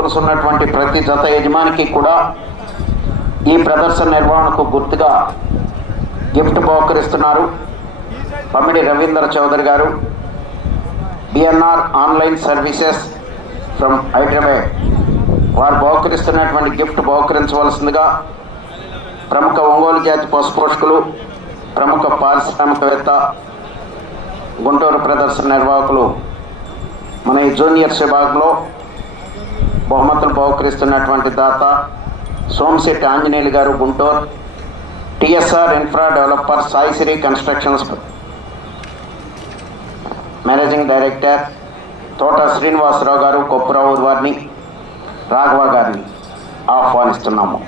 ప్రదర్శనలో ప్రతి జత యజమానికి కూడా ఈ ప్రదర్శన నిర్వహణకు గుర్తుగా gift బహుకరిస్తున్నారు. Pamidi Ravindra Chowdary garu BNR online services from Hyderabad. వారు బహుకరిస్తున్నటువంటి గిఫ్ట్ బహుకరించవలసిందిగా ప్రముఖ ఒంగోలు జాతి పశుపోషకులు ప్రముఖ పారిశ్రామికవేత్త గుంటూరు ప్రదర్శన నిర్వాహకులు మన ఈ జూనియర్స్ విభాగంలో బహుమతులు బహుకరిస్తున్నటువంటి దాత Somasetty Anjaneyulu garu Guntur. TSR infra developer Saisri constructions managing director Thota Srinivasarao garu Kopparao వారిని రాఘవ గారిని ఆహ్వానిస్తున్నాము.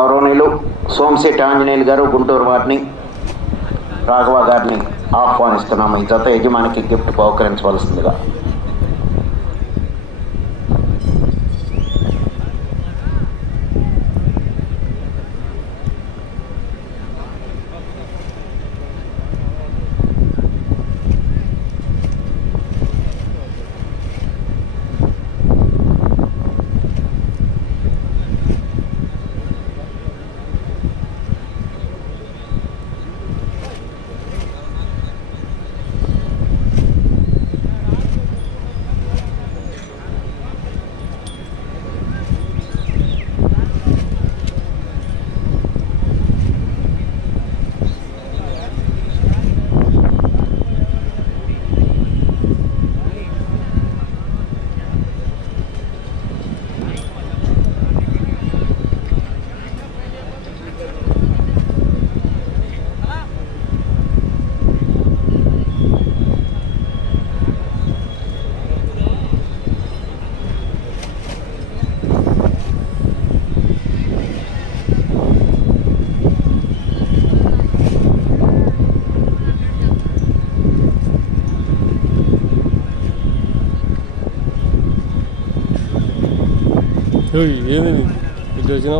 గౌరవనీయులు సోమశెట్టి ఆంజనేయులు గారు గుంటూరు వారిని రాఘవ గారిని ఆహ్వానిస్తున్నాము. ఈ జత యజమానికి గిఫ్ట్ బహుకరించవలసిందిగా. ഏത് ചോദിക്കുന്ന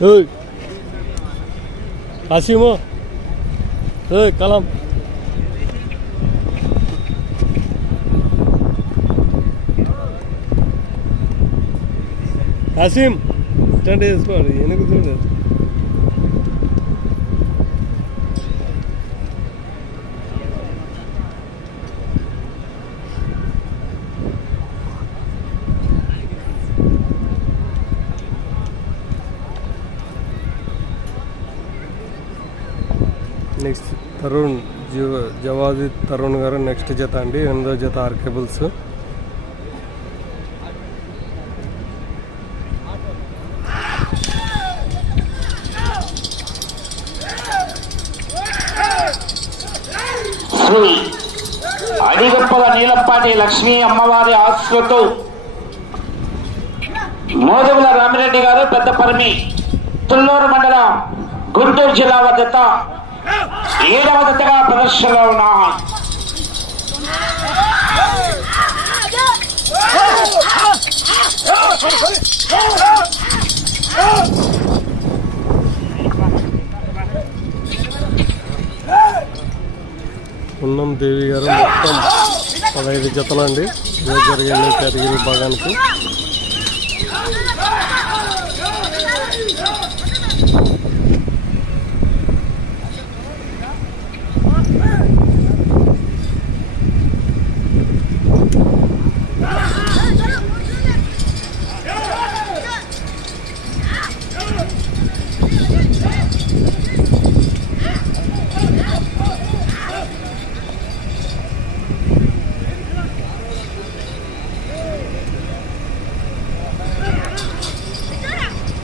నీది? ఇటు వచ్చినామంట చూడు ఏయ్ కాసిమో ఏయ్ కలాం కాసిం గారు జత అండి ఎనిమిదో జత ఆర్కేబుల్స్ శ్రీ అడిగప్పల నీలప్పాటి లక్ష్మీ అమ్మవారి ఆశలతో మోదుగుల రామిరెడ్డి గారు పెద్ద పరిమి తుల్లూరు మండలం గుంటూరు జిల్లా వద్ద ఏడవ దత్తగా ప్రదర్శనలో ఉన్నాయి ఉన్నం దేవి గారు మొత్తం పదహైదు జతలు అండి ఈరోజు జరిగే కేటగిరీ భాగానికి.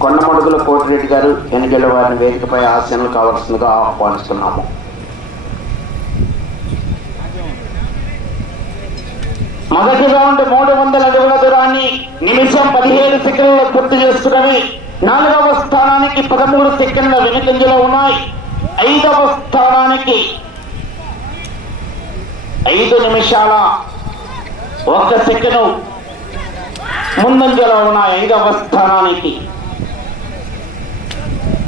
కొండమడుగుల కోటిరెడ్డి గారు ఎన్నికల వారిని వేదికపై ఆశనలు కావాల్సిందిగా ఆహ్వానిస్తున్నాము. మొదటి రౌండ్ మూడు వందల అడుగుల దూరాన్ని నిమిషం పదిహేడు సెకండ్లు పూర్తి చేసుకున్నవి నాలుగవ స్థానానికి పదమూడు సెకండ్ల వెనుకంజలో ఉన్నాయి. ఐదవ స్థానానికి ఐదు నిమిషాల ఒక్క సెకండ్ ముందంజలో ఉన్నాయి. ఐదవ స్థానానికి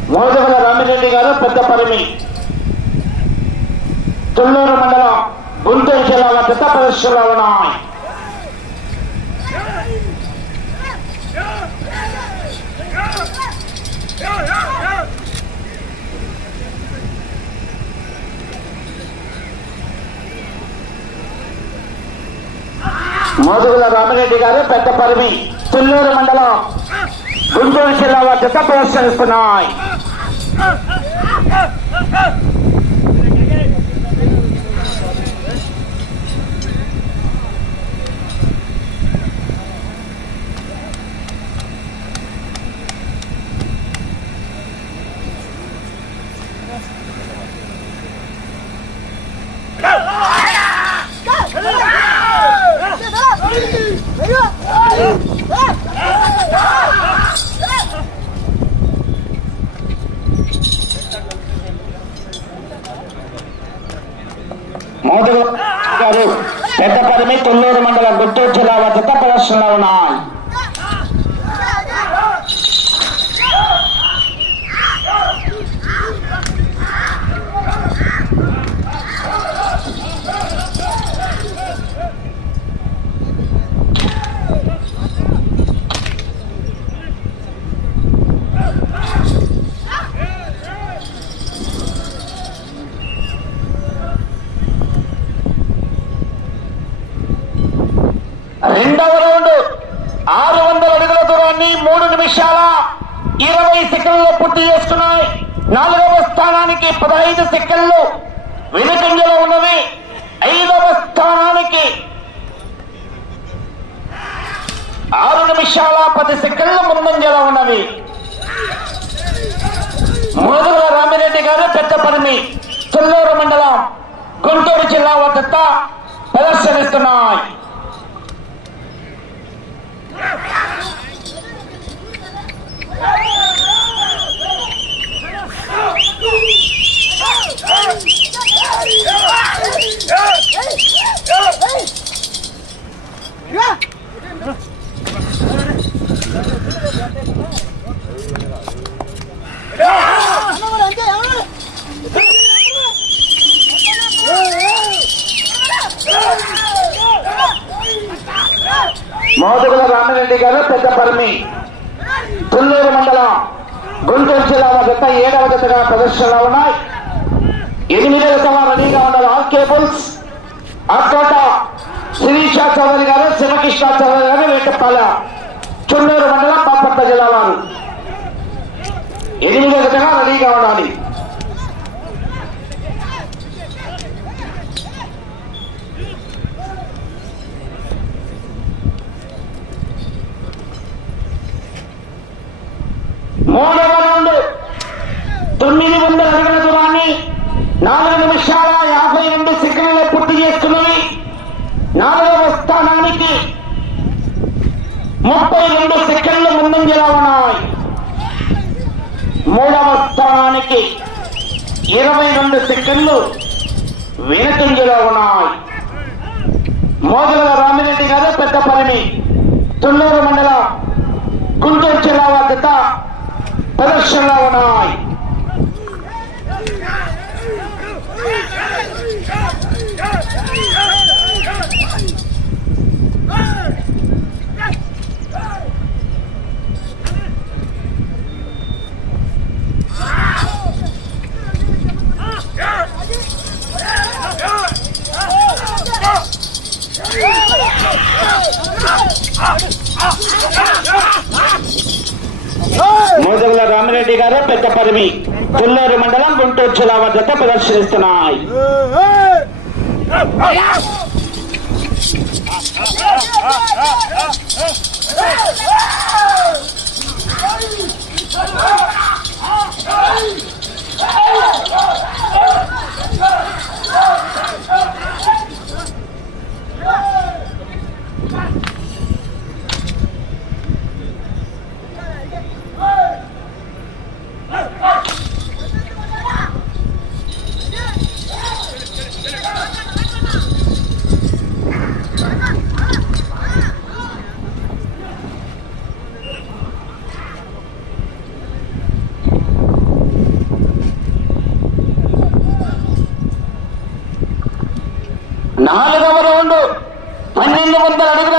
మోదగల రామిరెడ్డి గారు పెద్ద పరిమి తుళ్ళూరు మండలం గుంటూరు జిల్లాలో పెద్ద ప్రదర్శనలో ఉన్నాయి మోదుగుల రామిరెడ్డి గారు పెద్ద పరిమి తుళ్ళూరు మండలం గుంటూరు జిల్లాలో పెద్ద ప్రదర్శనిస్తున్నాయి 诶 పదహైదు ఇరవై రెండు సెకండ్లు వెనుకంజలో ఉన్నాయి. మోదల రామిరెడ్డి గారు పెద్దపల్లిని తుళ్ళూరు మండలం గుంటూరు జిల్లా వద్ద ప్రదర్శనలో ఉన్నాయి. పెద్ద పదవి కొల్లూరు మండలం గుంటూరు జిల్లా వద్ద ప్రదర్శనిస్తున్నాయి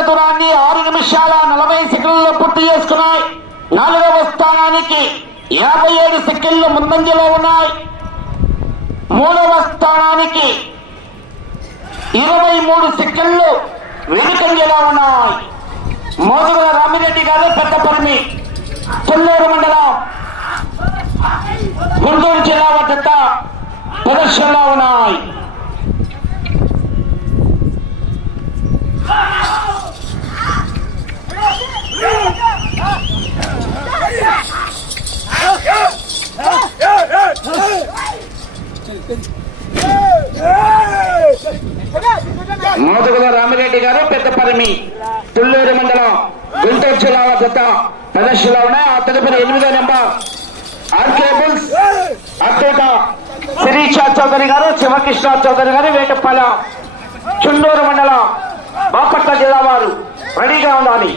దూరాన్ని ఆరు నిమిషాల నలభై సెకండ్లలో పూర్తి చేసుకున్నాయి. నాలుగవ స్థానానికి యాభై ఏడు సెకండ్లు ముందంజలో ఉన్నాయి. మూడవ స్థానానికి ఇరవై మూడు సెకండ్లు వెనుకంజలో ఉన్నాయి. మోదుగుల రామిరెడ్డి గారు పెద్దపల్లి తుల్లూరు మండలం గుంటూరు జిల్లా వద్ద ప్రదర్శనలో ఉన్నాయి. మోదుగుల రామిరెడ్డి గారు పెద్దపల్లి తుళ్ళూరు మండలం గుంటూరు జిల్లా వద్ద ప్రదర్శనలో ఉన్నాయి. ఆ తదుపరి ఎనిమిదో number R cables Attota Sirisha Chowdary garu Sivakrishna Chowdary గారు వేటపాల చుండూరు మండలం బాపట్ల జిల్లా వారు రెడీగా ఉండాలి.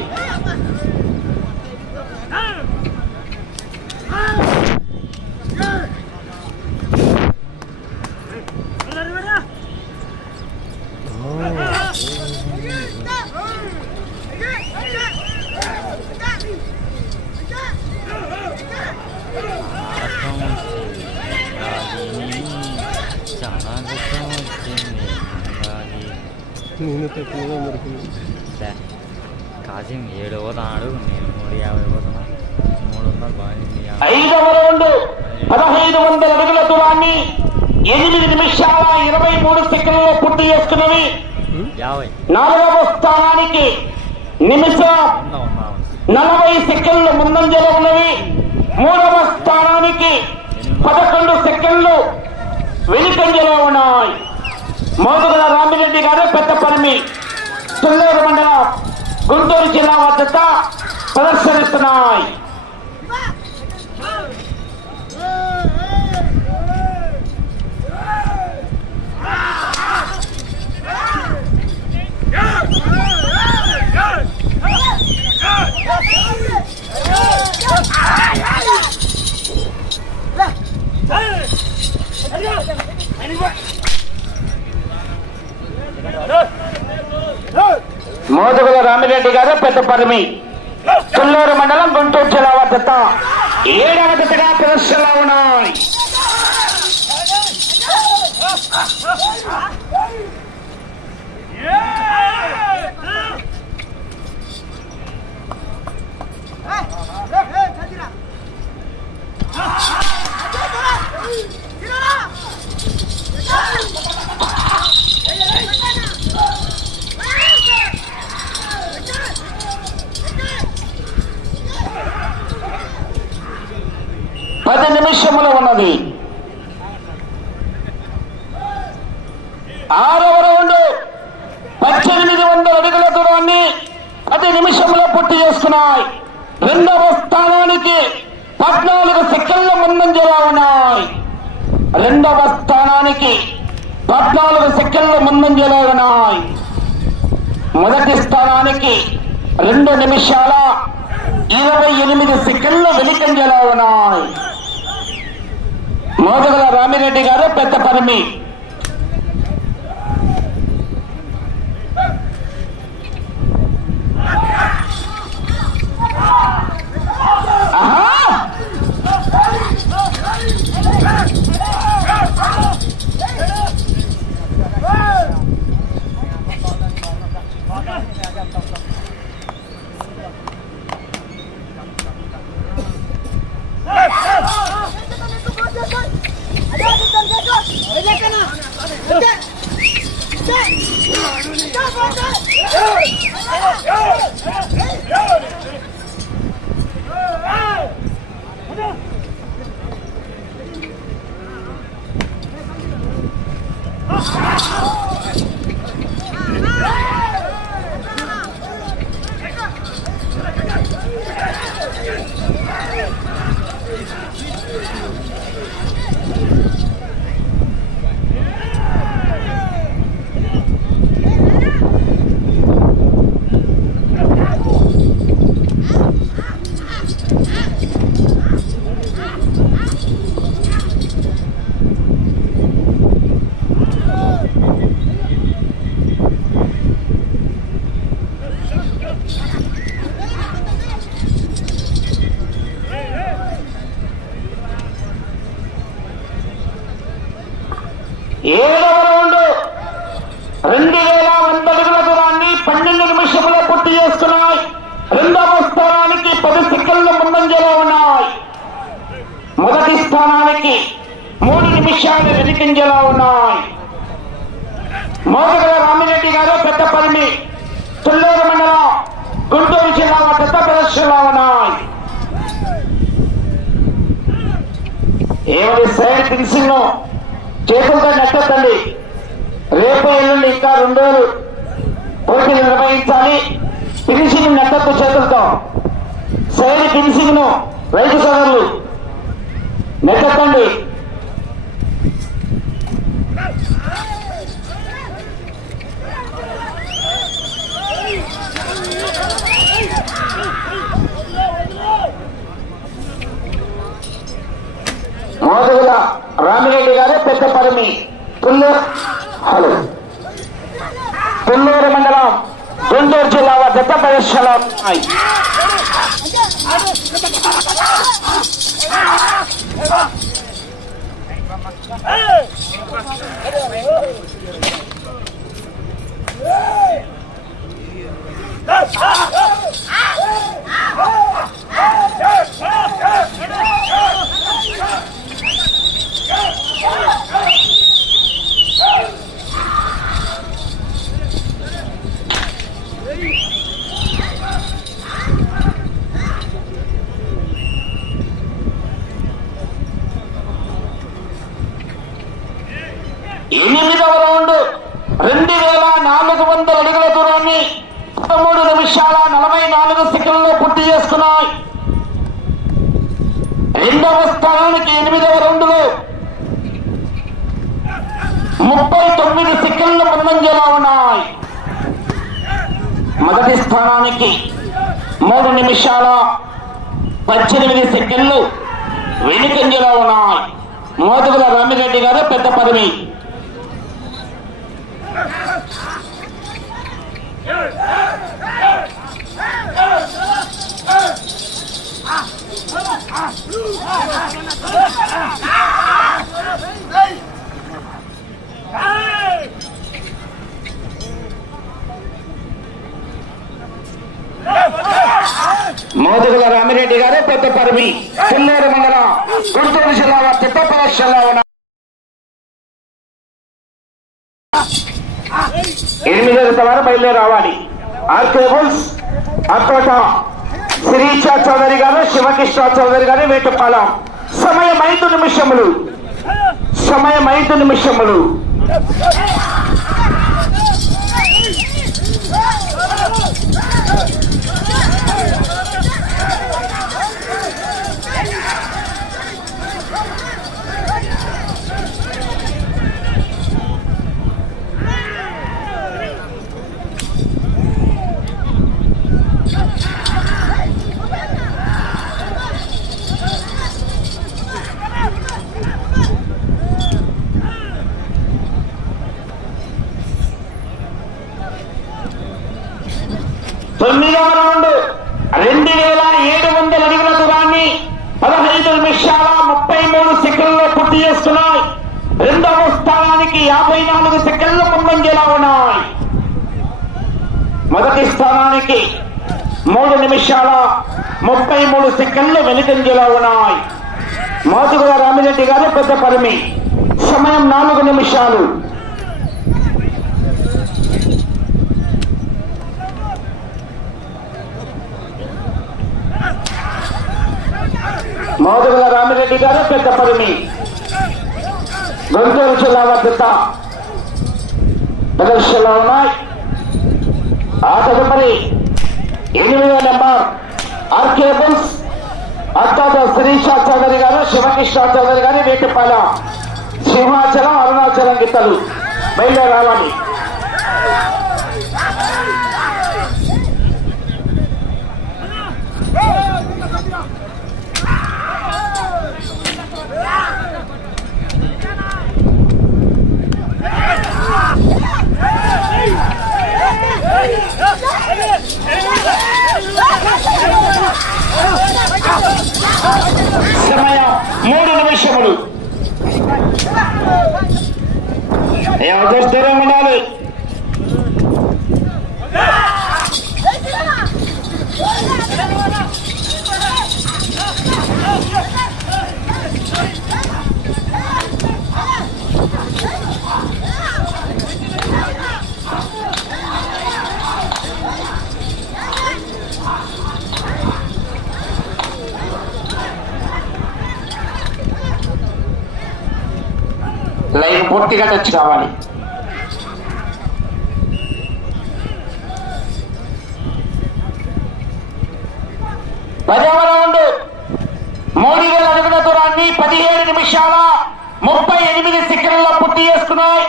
నేను తక్కువగా మురికింది సే కాసిం ఏడవ నాడు నేను మూడు యాభై పోతున్నా మూడు వందలు బాగుంది ఐదవ రౌండ్ పదహైదు వందల అడుగుల దూరాన్ని ఎనిమిది నిమిషాల ఇరవై మూడు సెకండ్లలో పూర్తి చేసుకున్నవి. నాలుగవ స్థానానికి నిమిషం నలభై సెకండ్లు ముందంజలో ఉన్నవి మూడవ స్థానానికి పదకొండు సెకండ్లు వెనుకంజలో ఉన్నాయి మోదుగుల రామిరెడ్డి గారు పెద్దపల్లి తుల్లూరు మండలం గుంటూరు జిల్లా వద్ద ప్రదర్శనిస్తున్నాయి. మోదుగుల రామిరెడ్డి గారు పెద్ద పరిమి. తుల్లూరు మండలం గుంటూరు జిల్లా వద్ద ఏడవ దశగా ప్రదర్శనలో ఉన్నాయి. పది నిమిషములు ఉన్నది. ఆరవ రౌండ్ పద్దెనిమిది వందల అడుగుల దూరాన్ని పది నిమిషంలో పూర్తి చేసుకున్నాయి. రెండవ స్థానానికి పద్నాలుగు సెకండ్ల ముందంజలా ఉన్నాయి రెండవ స్థానానికి పద్నాలుగు సెకండ్ల ముందంజలా ఉన్నాయి మొదటి స్థానానికి రెండు నిమిషాల ఇరవై ఎనిమిది సెకండ్లు వెనుకంజలా ఉన్నాయి మోదగల రామిరెడ్డి గారు పెద్ద పరిమి. ఆహా! Stop! ఏడవ రౌండ్. రెండు వేల వంద అడుగుల దూరాన్ని పన్నెండు నిమిషంలో పూర్తి చేస్తున్నాయి. రెండవ స్థానానికి పది సెకండ్లు ముందంజలో ఉన్నాయి. మొదటి స్థానానికి మూడు నిమిషాలు వెనుకంజలో ఉన్నాయి. మోదగల రామిరెడ్డి గారు పెద్ద పరిమి తుల్లూరు మండలం గుంటూరు జిల్లా పెద్ద ప్రదర్శనలో ఉన్నాయి. ఏమని సైడ్ ఫినిషింగ్ చేతులతో నెట్టద్దండి. రేపు ఎల్లుండి ఇంకా రెండు రోజులు పోటీలు నిర్వహించాలి. ఫినిషింగ్ నెట్టద్దు చేతులతో. సైడ్ ఫినిషింగ్ను రైతు సోదరులు నెట్టకండి మోదుగుల రామిరెడ్డి గారు పెద్ద పరిమి పుల్లూరు హలో పుల్లూరు మండలం గుంటూరు జిల్లా దత్త ప్రదర్శనలో ఉన్నాయి రౌండ్ రెండు వేల నాలుగు వందల అడుగుల దూరాన్ని పదమూడు నిమిషాల నలభై నాలుగు సెకండ్లో పూర్తి చేసుకున్నాయి. రెండవ స్థానానికి ఎనిమిదవ రౌండ్లో ముప్పై తొమ్మిది సెకండ్ల ముందంజలో ఉన్నాయి. మొదటి స్థానానికి మూడు నిమిషాల పద్దెనిమిది సెకండ్లు వెనుకంజలో ఉన్నాయి. మోదుగుల రామిరెడ్డి గారు పెద్ద పదవి. మోదుగుల రామిరెడ్డి గారు పెద్ద పరిమి. పుల్లేరు మండలం గుంటూరు జిల్లా వారి చిత్త పరీక్షల్లో ఉన్న ఎనిమిదో వారు బయలుదేరి రావాలి. ఆర్కేబుల్స్ అత్తోట శిరీష చౌదరి గారు శివకృష్ణ చౌదరి గారు వేటుపాలెం. సమయం ఐదు నిమిషములు. సమయం ఐదు నిమిషములు. తొమ్మిదవ రౌండ్. రెండు వేల ఏడు వందల అడుగుల దూరాన్ని పదహైదు నిమిషాల ముప్పై మూడు సెకండ్లో పూర్తి చేస్తున్నాయి. రెండవ స్థానానికి యాభై నాలుగు సెకండ్లు ముందంజలా ఉన్నాయి. మొదటి స్థానానికి మూడు నిమిషాల ముప్పై మూడు సెకండ్లు వెనుకంజలో ఉన్నాయి. మోతుగుల రామిరెడ్డి గారు పెద్ద పరిమి. సమయం నాలుగు నిమిషాలు. మోదుగుల రామిరెడ్డి గారు పెద్ద పరిమి గుంటూరు జిల్లా భద్రత ప్రదర్శనలో ఉన్నాయి. ఆ తదుపరి ఎనిమిదో number R cables Attata Sirisha Chowdary garu Sivakrishna Chowdary గారు వేటిపాలెం సింహాచలం అరుణాచలం గీతలు బయలుదేరాలని. సమయం మూడు నిమిషములు ఎవరు దూరం ఉండాలి లైన్ పూర్తిగా టచ్ కావాలి. పదవ రౌండ్ మూడు వేల అడుగుల దూరాన్ని పదిహేడు నిమిషాల ముప్పై ఎనిమిది సెకండ్లలో పూర్తి చేసుకున్నాయి.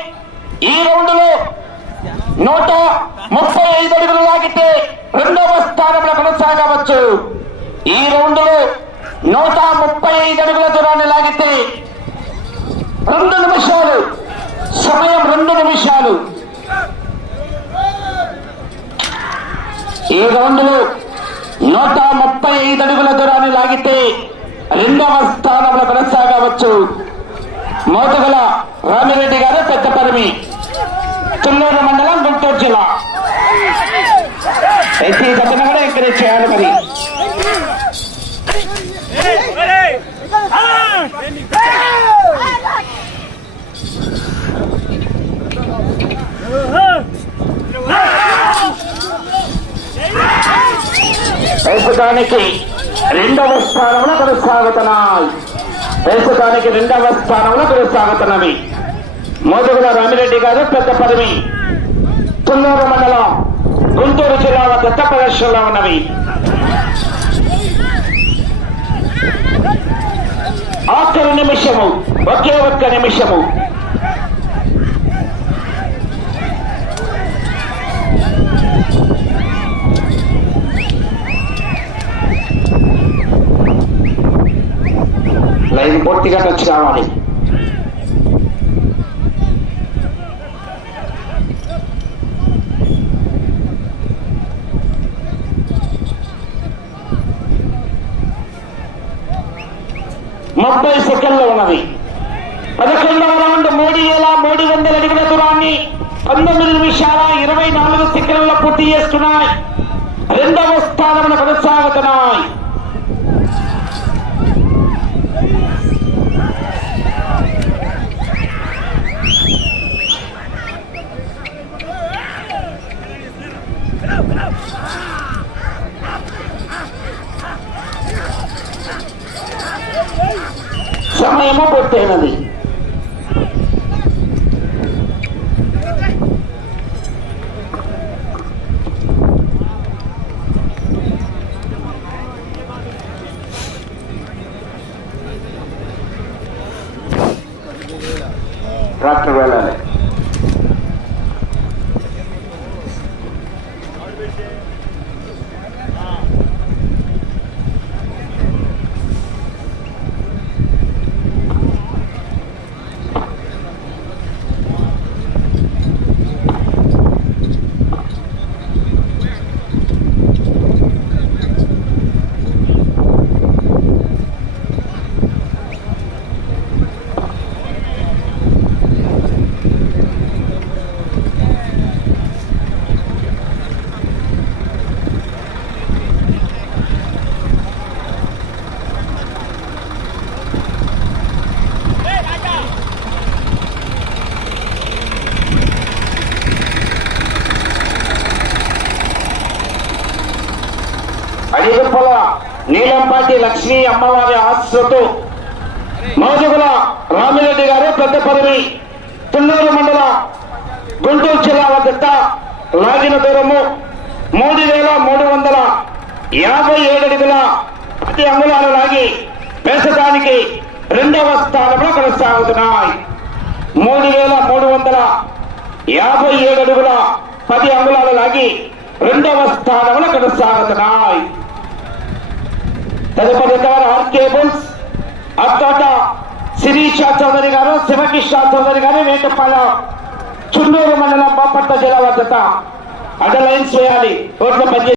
ఈ రౌండ్లో నూట ముప్పై ఐదు అడుగులు లాగితే రెండవ స్థానంలో కొనసాగవచ్చు. ఈ రౌండ్లో నూట ముప్పై ఐదు అడుగుల దూరాన్ని లాగితే రెండు నిమిషాలు. సమయం రెండు నిమిషాలు. ఈ రౌండ్లో నూట ముప్పై ఐదు అడుగుల దూరాన్ని లాగితే రెండవ స్థానంలో కొనసాగవచ్చు. మోతుగల రామిరెడ్డి గారు పెద్ద పరిమి. తుల్లూరు మండలం గుంటూరు జిల్లా. అయితే ఈ కథను కూడా ఎంకరేజ్ చేయాలి మరి. ప్రస్తుతానికి రెండవ స్థానంలో కొనసాగుతున్నాయి. ప్రస్తుతానికి రెండవ స్థానంలో కొనసాగుతున్నవి. మోదుగుల రామిరెడ్డి గారు పెద్ద పదవి. తుల్లూరు మండలం గుంటూరు జిల్లా పెద్ద ప్రదర్శనలో ఉన్నవి. ఆఖరి నిమిషము ఒకే ఒక్క నిమిషము. పూర్తిగా టచ్ కావాలి ముప్పై సెకండ్లు ఉన్నది. పదకొండవ రౌండ్ మూడు వేల మూడు వందల అడుగుల దూరాన్ని పంతొమ్మిది నిమిషాల ఇరవై నాలుగు సెకండ్లలో పూర్తి చేస్తున్నాయి. రెండవ స్థానమున కొనసాగుతున్నాయి. సమయము పూర్తయినది ట్రాక్టర్ వెళ్ళాలి నీలంపాటి లక్ష్మీ అమ్మవారి ఆశతో మోజగుల రామిరెడ్డి గారు పెద్ద పదవి తున్నూరు మండల గుంటూరు జిల్లా వద్ద లాగిన దూరము మూడు వేల మూడు వందల యాభై ఏడు అడుగుల ప్రతి అంగుళాలు లాగి వేసడానికి రెండవ స్థానంలో కొనసాగుతున్నాయి మూడు వేల మూడు వందల యాభై ఏడు అడుగుల పది అంగుళాలు లాగి రెండవ స్థానంలో కొనసాగుతున్నాయి తదుపరి ఆర్ కేబుల్స్ అత్తోట శిరీష చౌదరి గారు శివకృష్ణ చౌదరి గారు వేటపాల చుండూరు మండలం బాపట్ల జిల్లా వద్ద. అడ్డ లైన్స్ వేయాలి. రోడ్ల పనిచేసి